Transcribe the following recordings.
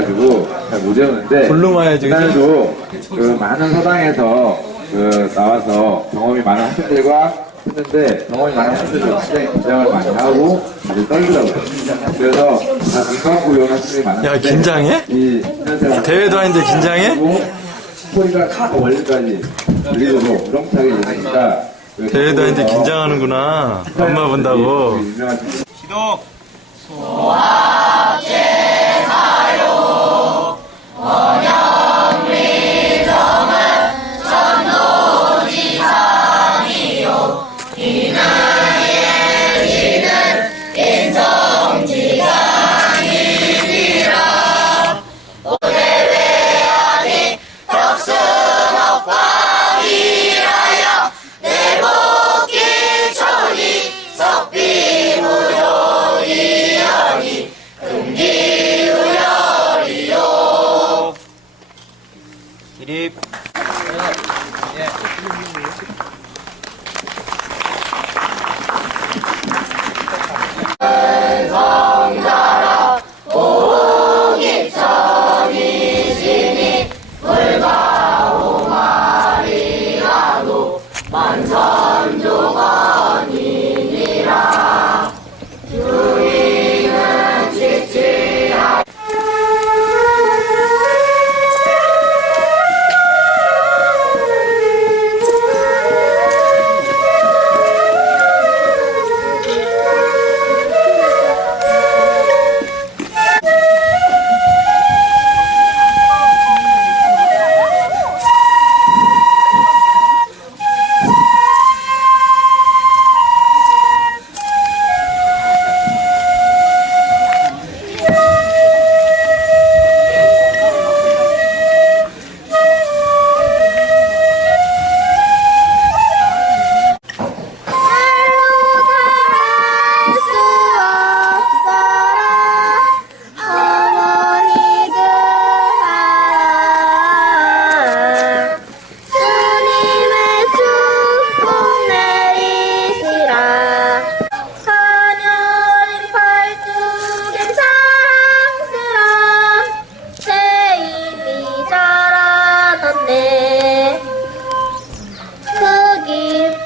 가지고 잘 못 외우는데 굴러와야지, 그죠? 그날도 그 많은 서당에서 그 나와서 경험이 많은 학생들과 했는데 경험이 많은 학생들이 긴장을 많이 하고 다들 떨더라고요. 그래서 다 민감고 이런 학생들이 많았는데 야, 긴장해? 이 대회도 아닌데 긴장해? 그리고 소리가 카 멀리까지 들리도록 우렁차게 있으니까 대회도 아닌데 긴장하는구나. 엄마 본다고. 유명 Hidup. Yeah.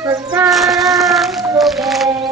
전창 속에.